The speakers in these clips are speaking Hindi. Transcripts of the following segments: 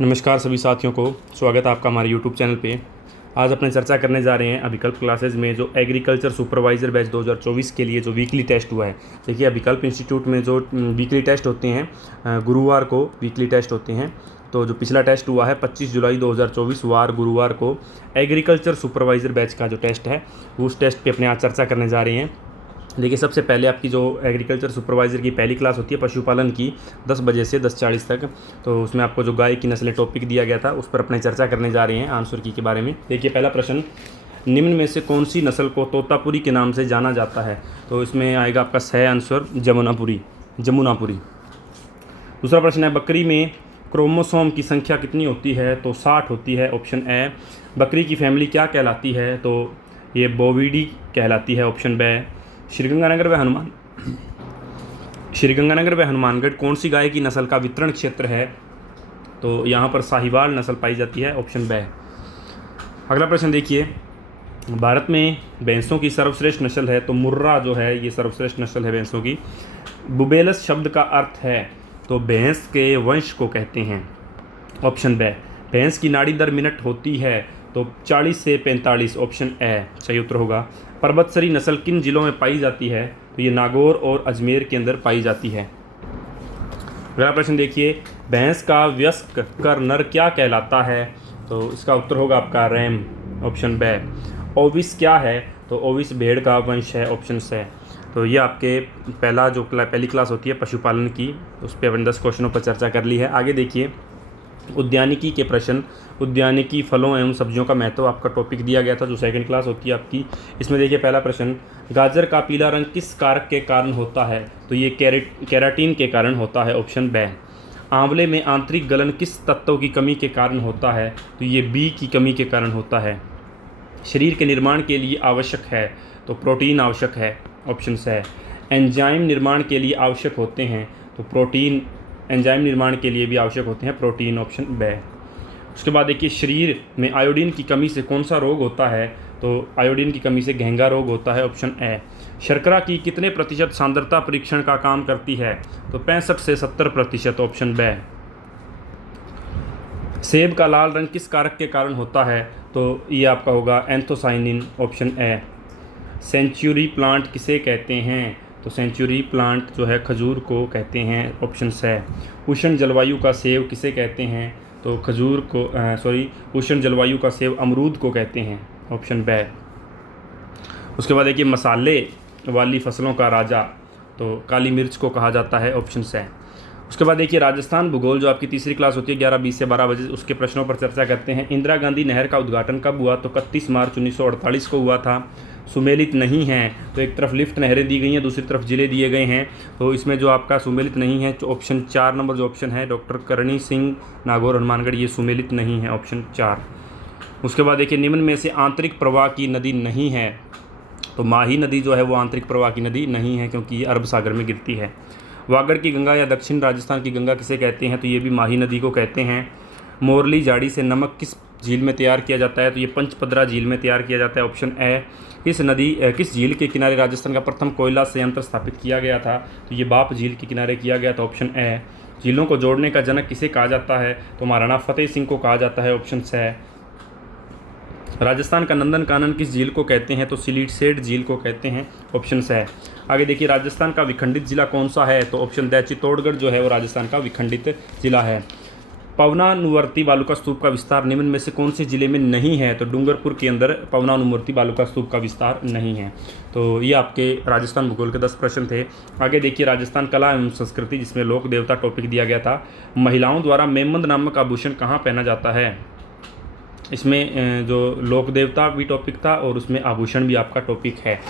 नमस्कार सभी साथियों को, स्वागत है आपका हमारे यूट्यूब चैनल पे। आज अपने चर्चा करने जा रहे हैं अभिकल्प क्लासेस में जो एग्रीकल्चर सुपरवाइज़र बैच 2024 के लिए जो वीकली टेस्ट हुआ है। देखिए, अभिकल्प इंस्टीट्यूट में जो वीकली टेस्ट होते हैं गुरुवार को वीकली टेस्ट होते हैं। तो जो पिछला टेस्ट हुआ है 25 जुलाई 2024 वार गुरुवार को एग्रीकल्चर सुपरवाइज़र बैच का जो टेस्ट है उस टेस्ट पे अपने आज चर्चा करने जा रहे हैं। देखिए, सबसे पहले आपकी जो एग्रीकल्चर सुपरवाइज़र की पहली क्लास होती है पशुपालन की 10 बजे से 10:40 तक। तो उसमें आपको जो गाय की नस्लें टॉपिक दिया गया था उस पर अपने चर्चा करने जा रहे हैं आंसर की के बारे में। देखिए, पहला प्रश्न, निम्न में से कौन सी नस्ल को तोतापुरी के नाम से जाना जाता है? तो इसमें आएगा आपका सही आंसर जमुनापुरी। दूसरा प्रश्न है, बकरी में क्रोमोसोम की संख्या कितनी होती है? तो 60 होती है, ऑप्शन ए। बकरी की फैमिली क्या कहलाती है? तो ये बोविडी कहलाती है, ऑप्शन बी। श्रीगंगानगर व हनुमानगढ़ कौन सी गाय की नस्ल का वितरण क्षेत्र है? तो यहाँ पर साहिवाल नस्ल पाई जाती है, ऑप्शन बी। अगला प्रश्न देखिए, भारत में भैंसों की सर्वश्रेष्ठ नस्ल है? तो मुर्रा जो है ये सर्वश्रेष्ठ नस्ल है भैंसों की। बुबेलस शब्द का अर्थ है? तो भैंस के वंश को कहते हैं, ऑप्शन बी। भैंस की नाड़ी दर मिनट होती है? तो 40 से 45, ऑप्शन ए सही उत्तर होगा। पर्वतसरी नस्ल किन जिलों में पाई जाती है? तो ये नागौर और अजमेर के अंदर पाई जाती है। अगला प्रश्न देखिए, भैंस का वयस्क कर नर क्या कहलाता है? तो इसका उत्तर होगा आपका रैम, ऑप्शन बी। ओविस क्या है? तो ओविस भेड़ का वंश है, ऑप्शन सी। तो ये आपके पहली क्लास होती है पशुपालन की, उस पर अपन 10 क्वेश्चनों पर चर्चा कर ली है। आगे देखिए, उद्यानिकी के प्रश्न। उद्यानिकी फलों एवं सब्जियों का महत्व आपका टॉपिक दिया गया था जो सेकंड क्लास होती है आपकी। इसमें देखिए, पहला प्रश्न, गाजर का पीला रंग किस कारक के कारण होता है? तो ये कैराटीन के कारण होता है, ऑप्शन बी। आंवले में आंतरिक गलन किस तत्व की कमी के कारण होता है? तो ये बी की कमी के कारण होता है। शरीर के निर्माण के लिए आवश्यक है? तो प्रोटीन आवश्यक है, ऑप्शन सी। एंजाइम निर्माण के लिए आवश्यक होते हैं? तो प्रोटीन एंजाइम निर्माण के लिए भी आवश्यक होते हैं, प्रोटीन, ऑप्शन बी। उसके बाद देखिए, शरीर में आयोडीन की कमी से कौन सा रोग होता है? तो आयोडीन की कमी से घेंगा रोग होता है, ऑप्शन ए। शर्करा की कितने प्रतिशत सांद्रता परीक्षण का काम करती है? तो 65 से 70%, ऑप्शन बी। सेब का लाल रंग किस कारक के कारण होता है? तो ये आपका होगा anthocyanin, option A. Century plant किसे कहते हैं? तो सेंचुरी प्लांट जो है खजूर को कहते हैं, ऑप्शन सी। उष्ण जलवायु का सेब किसे कहते हैं? तो उष्ण जलवायु का सेब अमरूद को कहते हैं, ऑप्शन बी। उसके बाद देखिए, मसाले वाली फसलों का राजा, तो काली मिर्च को कहा जाता है, ऑप्शन सी। उसके बाद देखिए, राजस्थान भूगोल जो आपकी तीसरी क्लास होती है 11:20 से 12 बजे, उसके प्रश्नों पर चर्चा करते हैं। इंदिरा गांधी नहर का उद्घाटन कब हुआ? तो 31 मार्च 1948 को हुआ था। सुमेलित नहीं है, तो एक तरफ लिफ्ट नहरें दी गई हैं, दूसरी तरफ ज़िले दिए गए हैं। तो इसमें जो आपका सुमेलित नहीं है, तो ऑप्शन 4 नंबर जो ऑप्शन है, डॉक्टर करणी सिंह नागौर हनुमानगढ़, ये सुमेलित नहीं है, ऑप्शन 4। उसके बाद देखिए, निम्न में से आंतरिक प्रवाह की नदी नहीं है? तो माही नदी जो है वो आंतरिक प्रवाह की नदी नहीं है क्योंकि ये अरब सागर में गिरती है। वागड़ की गंगा या दक्षिण राजस्थान की गंगा किसे कहते हैं? तो ये भी माही नदी को कहते हैं। मोरली झाड़ी से नमक किस झील में तैयार किया जाता है? तो ये पंचपदरा झील में तैयार किया जाता है, ऑप्शन ए। किस झील के किनारे राजस्थान का प्रथम कोयला संयंत्र स्थापित किया गया था? तो ये बाप झील के किनारे किया गया था, ऑप्शन ए। झीलों को जोड़ने का जनक किसे कहा जाता है? तो महाराणा फतेह सिंह को कहा जाता है, ऑप्शन सी। राजस्थान का नंदन कानन किस झील को कहते हैं? तो सिलीसेट झील को कहते हैं, ऑप्शन सी। आगे देखिए, राजस्थान का विखंडित जिला कौन सा है? तो ऑप्शन डी, चित्तौड़गढ़ जो है वो राजस्थान का विखंडित जिला है। पवनानुवर्ती बालुका स्तूप का विस्तार निम्न में से कौन से जिले में नहीं है? तो डूंगरपुर के अंदर पवनानुवर्ती बालुका स्तूप का विस्तार नहीं है। तो ये आपके राजस्थान भूगोल के 10 प्रश्न थे। आगे देखिए, राजस्थान कला एवं संस्कृति, जिसमें लोक देवता टॉपिक दिया गया था। महिलाओं द्वारा मेमंद नामक आभूषण कहाँ पहना जाता है? इसमें जो लोक देवता भी टॉपिक था और उसमें आभूषण भी आपका टॉपिक है।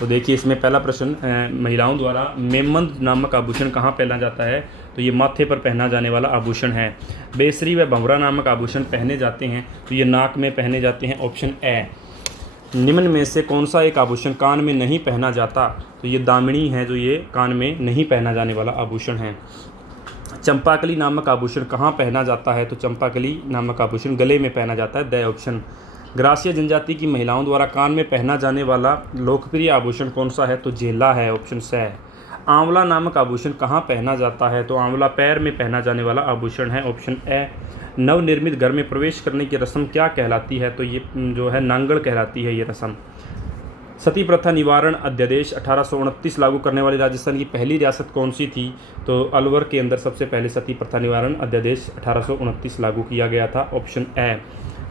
तो देखिए, इसमें पहला प्रश्न, महिलाओं द्वारा मेमंद नामक आभूषण कहाँ पहना जाता है? तो ये माथे पर पहना जाने वाला आभूषण है। बेसरी व भंवरा नामक आभूषण पहने जाते हैं? तो ये नाक में पहने जाते हैं, ऑप्शन ए। निम्न में से कौन सा एक आभूषण कान में नहीं पहना जाता? तो ये दामिनी है, जो ये कान में नहीं पहना जाने वाला आभूषण है। चंपाकली नामक आभूषण कहाँ पहना जाता है? तो चंपाकली नामक आभूषण गले में पहना जाता है, द ऑप्शन। ग्रासीय जनजाति की महिलाओं द्वारा कान में पहना जाने वाला लोकप्रिय आभूषण कौन सा है? तो झेला है, ऑप्शन सी। आंवला नामक आभूषण कहाँ पहना जाता है? तो आंवला पैर में पहना जाने वाला आभूषण है, ऑप्शन ए। नवनिर्मित घर में प्रवेश करने की रस्म क्या कहलाती है? तो ये जो है नांगड़ कहलाती है ये रस्म। सती प्रथा निवारण अध्यादेश 1829 लागू करने वाली राजस्थान की पहली रियासत कौन सी थी? तो अलवर के अंदर सबसे पहले सती प्रथा निवारण अध्यादेश 1829 लागू किया गया था। Option A.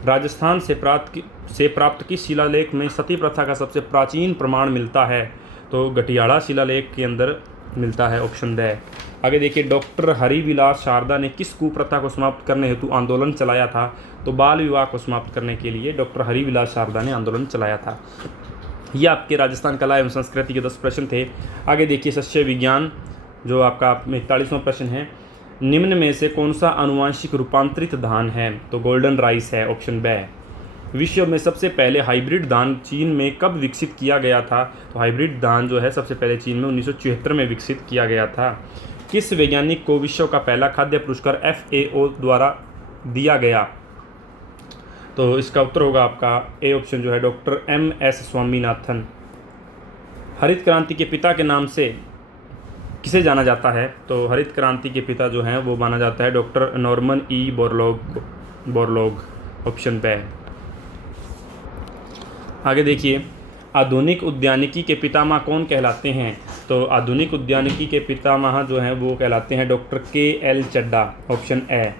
राजस्थान से प्राप्त किस शिलालेख में सती प्रथा का सबसे प्राचीन प्रमाण मिलता है? तो गठियाड़ा शिलालेख के अंदर मिलता है। ऑप्शन ड। आगे देखिए, डॉक्टर हरिविलास शारदा ने किस कुप्रथा को समाप्त करने हेतु आंदोलन चलाया था? तो बाल विवाह को समाप्त करने के लिए डॉक्टर हरिविलास शारदा ने आंदोलन चलाया था। ये आपके राजस्थान कला एवं संस्कृति के 10 प्रश्न थे। आगे देखिए, सस्य विज्ञान जो आपका 41वां प्रश्न है, निम्न में से कौन सा आनुवांशिक रूपांतरित धान है? तो गोल्डन राइस है। Option B. विश्व में सबसे पहले हाइब्रिड धान चीन में कब विकसित किया गया था? तो हाइब्रिड धान जो है सबसे पहले चीन में 1976 में विकसित किया गया था। किस वैज्ञानिक को विश्व का पहला खाद्य पुरस्कार FAO द्वारा दिया गया? तो इसका उत्तर होगा आपका ए ऑप्शन जो है डॉक्टर MS स्वामीनाथन। हरित क्रांति के पिता के नाम से किसे जाना जाता है? तो हरित क्रांति के पिता जो हैं वो माना जाता है doctor Norman E Borlaug. Option B. आगे देखिए, आधुनिक उद्यानिकी के पितामह कौन कहलाते हैं? तो आधुनिक उद्यानिकी के पितामह जो हैं वो कहलाते हैं doctor KL Chadha. Option A.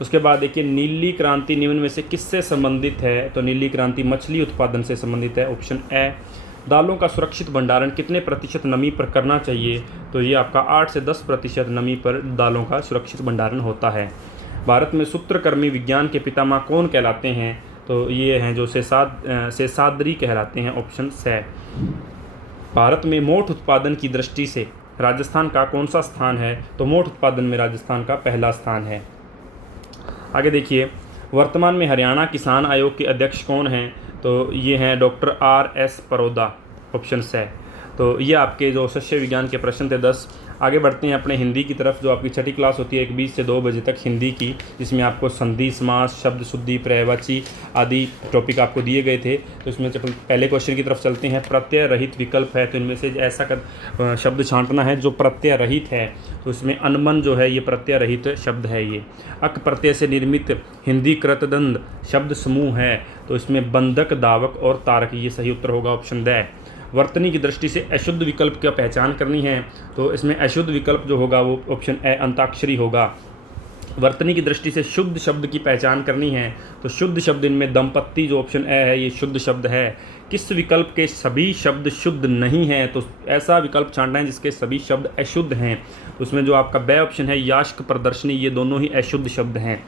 उसके बाद देखिए, नीली क्रांति निम्न में से किससे संबंधित है? तो नीली क्रांति मछली उत्पादन से संबंधित है। Option A. दालों का सुरक्षित भंडारण कितने प्रतिशत नमी पर करना चाहिए? तो ये आपका 8 से 10% नमी पर दालों का सुरक्षित भंडारण होता है। भारत में सूत्रकर्मी विज्ञान के पितामह कौन कहलाते हैं? तो ये हैं जो शेषाद्री कहलाते हैं। Option C. भारत में मोठ उत्पादन की दृष्टि से राजस्थान का कौन सा स्थान है? तो मोठ उत्पादन में राजस्थान का पहला स्थान है। आगे देखिए, वर्तमान में हरियाणा किसान आयोग के अध्यक्ष कौन हैं? तो ये हैं doctor RS Paroda. Option C. तो ये आपके जो सस्य विज्ञान के प्रश्न थे 10। आगे बढ़ते हैं अपने हिंदी की तरफ, जो आपकी छठी क्लास होती है 1:20 से 2 बजे तक हिंदी की, जिसमें आपको संधि, समास, शब्द शुद्धि, पर्यायवाची आदि टॉपिक आपको दिए गए थे। तो इसमें पहले क्वेश्चन की तरफ चलते हैं। प्रत्यय रहित विकल्प है, तो इनमें से ऐसा शब्द छांटना है जो प्रत्यय रहित है। तो इसमें अनमन जो है ये प्रत्यय रहित शब्द है। ये अक प्रत्यय से निर्मित हिंदी कृतदंड शब्द समूह है, तो इसमें बंधक, दावक और तारक, ये सही उत्तर होगा। ऑप्शन ड। वर्तनी की दृष्टि से अशुद्ध विकल्प की पहचान करनी है, तो इसमें अशुद्ध विकल्प जो होगा वो ऑप्शन ए अंताक्षरी होगा। वर्तनी की दृष्टि से शुद्ध शब्द की पहचान करनी है, तो शुद्ध शब्द इनमें दंपत्ति जो ऑप्शन ए है ये शुद्ध शब्द है। किस विकल्प के सभी शब्द शुद्ध नहीं हैं? तो ऐसा विकल्प छांटना है जिसके सभी शब्द अशुद्ध हैं। उसमें जो आपका बे ऑप्शन है यास्क, प्रदर्शनी, ये दोनों ही अशुद्ध शब्द हैं।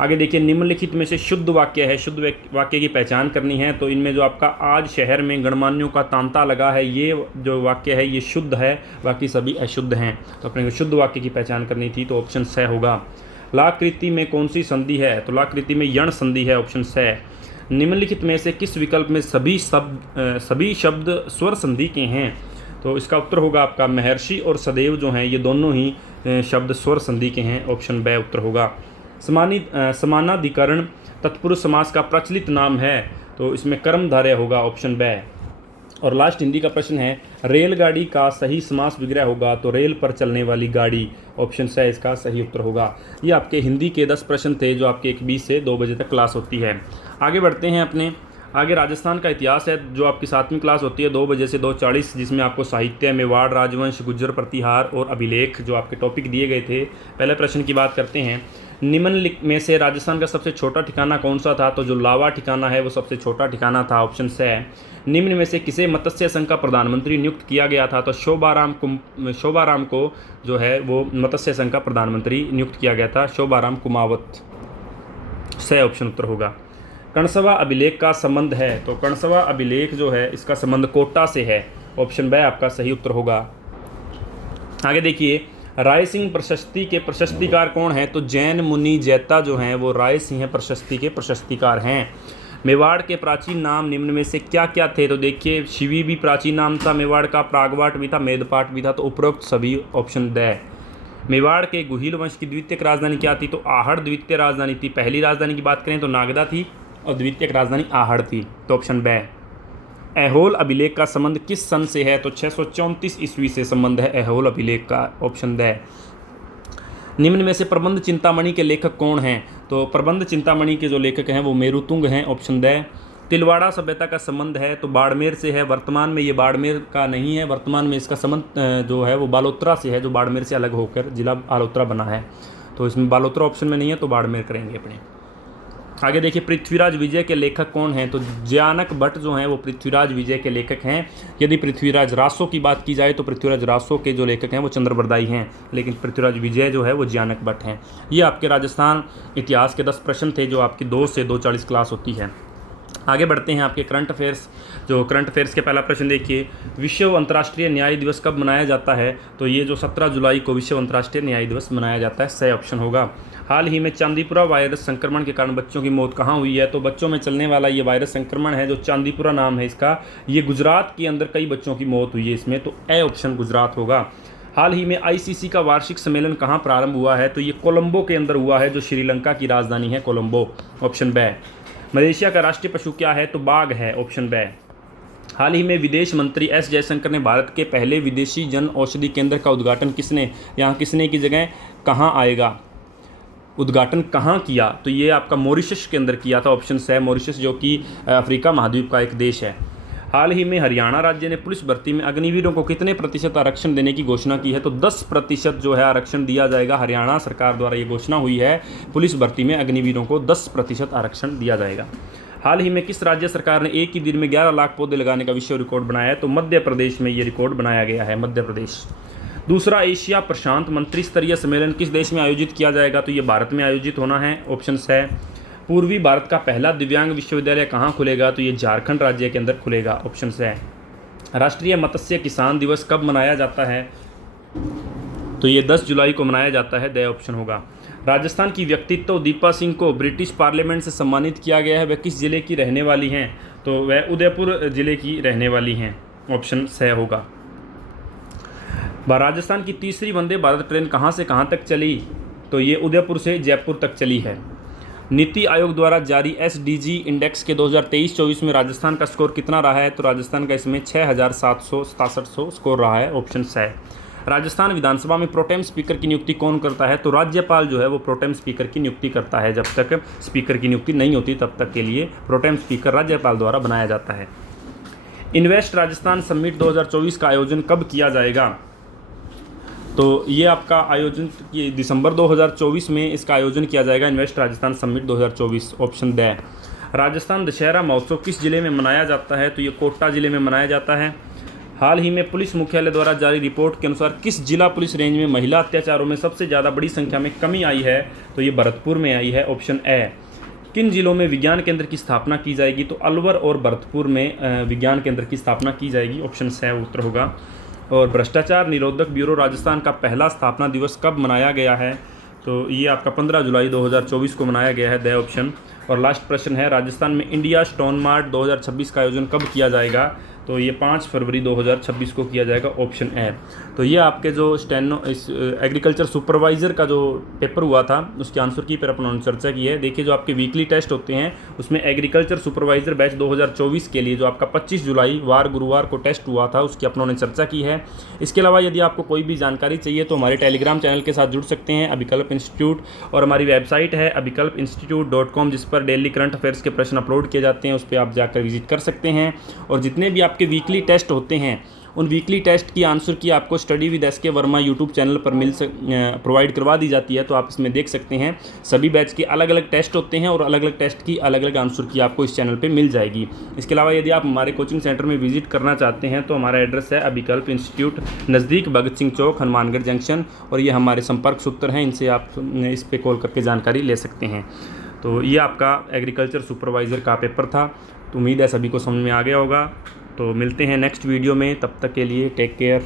आगे देखिए, निम्नलिखित में से शुद्ध वाक्य है, शुद्ध वाक्य की पहचान करनी है। तो इनमें जो आपका आज शहर में गणमान्यों का तांता लगा है, ये जो वाक्य है ये शुद्ध है, बाकी सभी अशुद्ध हैं। तो अपने को शुद्ध वाक्य की पहचान करनी थी, तो ऑप्शन स होगा। लाकृति में कौन सी संधि है? तो लाकृति में यण संधि है। ऑप्शन स। निम्नलिखित में से किस विकल्प में सभी शब्द स्वर संधि के हैं? तो इसका उत्तर होगा आपका महर्षि और सदैव जो हैं ये दोनों ही शब्द स्वर संधि के हैं। ऑप्शन ब उत्तर होगा। समानाधिकरण तत्पुरुष समास का प्रचलित नाम है, तो इसमें कर्मधारय होगा। ऑप्शन ब। और लास्ट हिंदी का प्रश्न है, रेलगाड़ी का सही समास विग्रह होगा, तो रेल पर चलने वाली गाड़ी। ऑप्शन स इसका सही उत्तर होगा। ये आपके हिंदी के 10 प्रश्न थे जो आपके 1:20 से 2 बजे तक क्लास होती है। आगे बढ़ते हैं अपने आगे। राजस्थान का इतिहास है जो आपकी 7वीं क्लास होती है 2 बजे से 2:40, जिसमें आपको साहित्य, मेवाड़ राजवंश, गुज्जर प्रतिहार और अभिलेख जो आपके टॉपिक दिए गए थे। पहले प्रश्न की बात करते हैं। निम्न में से राजस्थान का सबसे छोटा ठिकाना कौन सा था? तो जो लावा ठिकाना है वो सबसे छोटा ठिकाना था। ऑप्शन स। निम्न में से किसे मत्स्य संघ का प्रधानमंत्री नियुक्त किया गया था? तो शोभाराम को जो है वो मत्स्य संघ का प्रधानमंत्री नियुक्त किया गया था, शोभाराम कुमावत। स ऑप्शन उत्तर होगा। कणसवा अभिलेख का संबंध है, तो कणसवा अभिलेख जो है इसका संबंध कोटा से है। ऑप्शन ब आपका सही उत्तर होगा। आगे देखिए, राय सिंह प्रशस्ति के प्रशस्तिकार कौन है? तो जैन मुनि जैता जो हैं वो राय सिंह प्रशस्ति के प्रशस्तिकार हैं। मेवाड़ के प्राचीन नाम निम्न में से क्या क्या थे? तो देखिए, शिवी भी प्राचीन नाम था मेवाड़ का, प्रागवाट भी था, मेदपाट भी था, तो उपरोक्त सभी। ऑप्शन ड। मेवाड़ के गुहिल वंश की द्वितीयक राजधानी क्या थी? तो आहड़ द्वितीय राजधानी थी। पहली राजधानी की बात करें तो नागदा थी और द्वितीयक राजधानी आहड़ थी, तो ऑप्शन ब। ऐहोल अभिलेख का संबंध किस सन से है? तो 634 ईस्वी से संबंध है ऐहोल अभिलेख का। Option the. निम्न में से प्रबंध चिंतामणि के लेखक कौन हैं? तो प्रबंध चिंतामणि के जो लेखक हैं वो मेरुतुंग हैं, ऑप्शन द। तिलवाड़ा सभ्यता का संबंध है तो बाड़मेर से है। वर्तमान में ये बाड़मेर का नहीं है, वर्तमान में इसका संबंध जो है वो बालोतरा से है, जो बाड़मेर से अलग होकर जिला बालोतरा बना है। तो इसमें बालोतरा ऑप्शन में नहीं है, तो बाड़मेर करेंगे अपने। आगे देखिए, पृथ्वीराज विजय के लेखक कौन हैं? तो ज्ञानक भट्ट जो हैं वो पृथ्वीराज विजय के लेखक हैं। यदि पृथ्वीराज रासो की बात की जाए तो पृथ्वीराज रासो के जो लेखक हैं वो चंद्रबरदाई हैं, लेकिन पृथ्वीराज विजय जो है वो ज्ञानक भट्ट हैं। ये आपके राजस्थान इतिहास के 10 प्रश्न थे जो आपकी 2 से 2:40 क्लास होती है। आगे बढ़ते हैं आपके करंट अफेयर्स। जो करंट अफेयर्स के पहला प्रश्न देखिए, विश्व अंतर्राष्ट्रीय न्याय दिवस कब मनाया जाता है? तो ये जो 17 जुलाई को विश्व अंतर्राष्ट्रीय न्याय दिवस मनाया जाता है, सही ऑप्शन होगा। हाल ही में चांदीपुरा वायरस संक्रमण के कारण बच्चों की मौत कहाँ हुई है? तो बच्चों में चलने वाला ये वायरस संक्रमण है जो चांदीपुरा नाम है इसका, ये गुजरात के अंदर कई बच्चों की मौत हुई है इसमें, तो ए ऑप्शन गुजरात होगा। हाल ही में आईसीसी का वार्षिक सम्मेलन कहाँ प्रारंभ हुआ है? तो ये कोलंबो के अंदर हुआ है, जो श्रीलंका की राजधानी है कोलंबो, ऑप्शन ब। मलेशिया का राष्ट्रीय पशु क्या है? तो बाघ है, ऑप्शन ब। हाल ही में विदेश मंत्री एस जयशंकर ने भारत के पहले विदेशी जन औषधि केंद्र का उद्घाटन किसने की जगह कहाँ आएगा? उद्घाटन कहाँ किया? तो ये आपका मॉरिशस के अंदर किया था, ऑप्शन है मॉरिशस, जो कि अफ्रीका महाद्वीप का एक देश है। हाल ही में हरियाणा राज्य ने पुलिस भर्ती में अग्निवीरों को कितने प्रतिशत आरक्षण देने की घोषणा की है? तो 10% जो है आरक्षण दिया जाएगा। हरियाणा सरकार द्वारा ये घोषणा हुई है, पुलिस भर्ती में अग्निवीरों को 10% आरक्षण दिया जाएगा। हाल ही में किस राज्य सरकार ने एक ही दिन में 11 लाख पौधे लगाने का विश्व रिकॉर्ड बनाया है? तो मध्य प्रदेश में ये रिकॉर्ड बनाया गया है, मध्य प्रदेश। दूसरा एशिया प्रशांत मंत्री स्तरीय सम्मेलन किस देश में आयोजित किया जाएगा? तो ये भारत में आयोजित होना है, ऑप्शन है। पूर्वी भारत का पहला दिव्यांग विश्वविद्यालय कहाँ खुलेगा? तो ये झारखंड राज्य के अंदर खुलेगा, ऑप्शन है। राष्ट्रीय मत्स्य किसान दिवस कब मनाया जाता है? तो ये 10 जुलाई को मनाया जाता है, द ऑप्शन होगा। राजस्थान की व्यक्तित्व दीपा सिंह को ब्रिटिश पार्लियामेंट से सम्मानित किया गया है, वह किस जिले की रहने वाली हैं? तो वह उदयपुर जिले की रहने वाली हैं, ऑप्शन सही होगा। राजस्थान की तीसरी वंदे भारत ट्रेन कहाँ से कहाँ तक चली? तो ये उदयपुर से जयपुर तक चली है। नीति आयोग द्वारा जारी एसडीजी इंडेक्स के 2023-24 में राजस्थान का स्कोर कितना रहा है? तो राजस्थान का इसमें 6767 स्कोर रहा है, ऑप्शन है। राजस्थान विधानसभा में प्रोटेम स्पीकर की नियुक्ति कौन करता है? तो राज्यपाल जो है वो प्रोटेम स्पीकर की नियुक्ति करता है। जब तक स्पीकर की नियुक्ति नहीं होती तब तक के लिए प्रोटेम स्पीकर राज्यपाल द्वारा बनाया जाता है। इन्वेस्ट राजस्थान समिट 2024 का आयोजन कब किया जाएगा? तो ये आपका आयोजन दिसंबर 2024 में इसका आयोजन किया जाएगा, invest Rajasthan summit 2024, option the. Rajasthan Dussehra महोत्सव किस जिले में मनाया जाता है? तो ये कोटा जिले में मनाया जाता है। हाल ही में पुलिस मुख्यालय द्वारा जारी रिपोर्ट के अनुसार किस जिला पुलिस रेंज में महिला अत्याचारों में सबसे ज़्यादा बड़ी संख्या में कमी आई है? तो ये भरतपुर में आई है, ऑप्शन ए। किन जिलों में विज्ञान केंद्र की स्थापना की जाएगी? तो अलवर और भरतपुर में विज्ञान केंद्र की स्थापना की जाएगी, ऑप्शन है उत्तर होगा। और भ्रष्टाचार निरोधक ब्यूरो राजस्थान का पहला स्थापना दिवस कब मनाया गया है? तो ये आपका 15 जुलाई 2024 को मनाया गया है, द ऑप्शन। और लास्ट प्रश्न है, राजस्थान में इंडिया स्टोन मार्ट 2026 का आयोजन कब किया जाएगा? तो ये 5 फरवरी 2026 को किया जाएगा, ऑप्शन ए। तो ये आपके जो एग्रीकल्चर सुपरवाइज़र का जो पेपर हुआ था उसके आंसर की पर अपने चर्चा की है। देखिए, जो आपके वीकली टेस्ट होते हैं उसमें एग्रीकल्चर सुपरवाइज़र बैच 2024 के लिए जो आपका 25 जुलाई गुरुवार को टेस्ट हुआ था उसकी अपनों ने चर्चा की है। इसके अलावा यदि आपको कोई भी जानकारी चाहिए तो हमारे टेलीग्राम चैनल के साथ जुड़ सकते हैं, अभिकल्प इंस्टीट्यूट, और हमारी वेबसाइट है abhikalpinstitute.com, जिस पर डेली करंट अफेयर्स के प्रश्न अपलोड किए जाते हैं, उस पर आप जाकर विजिट कर सकते हैं। और जितने भी आपके वीकली टेस्ट होते हैं उन वीकली टेस्ट की आंसर की आपको स्टडी विद एस के वर्मा यूट्यूब चैनल पर प्रोवाइड करवा दी जाती है, तो आप इसमें देख सकते हैं। सभी बैच के अलग अलग टेस्ट होते हैं और अलग अलग टेस्ट की अलग अलग आंसर की आपको इस चैनल पे मिल जाएगी। इसके अलावा यदि आप हमारे कोचिंग सेंटर में विजिट करना चाहते हैं तो हमारा एड्रेस है अभिकल्प इंस्टीट्यूट, नज़दीक भगत सिंह चौक, हनुमानगढ़ जंक्शन, और ये हमारे संपर्क सूत्र हैं, इनसे आप इस पर कॉल करके जानकारी ले सकते हैं। तो ये आपका एग्रीकल्चर सुपरवाइज़र का पेपर था। तो उम्मीद है सभी को समझ में आ गया होगा। तो मिलते हैं नेक्स्ट वीडियो में, तब तक के लिए टेक केयर।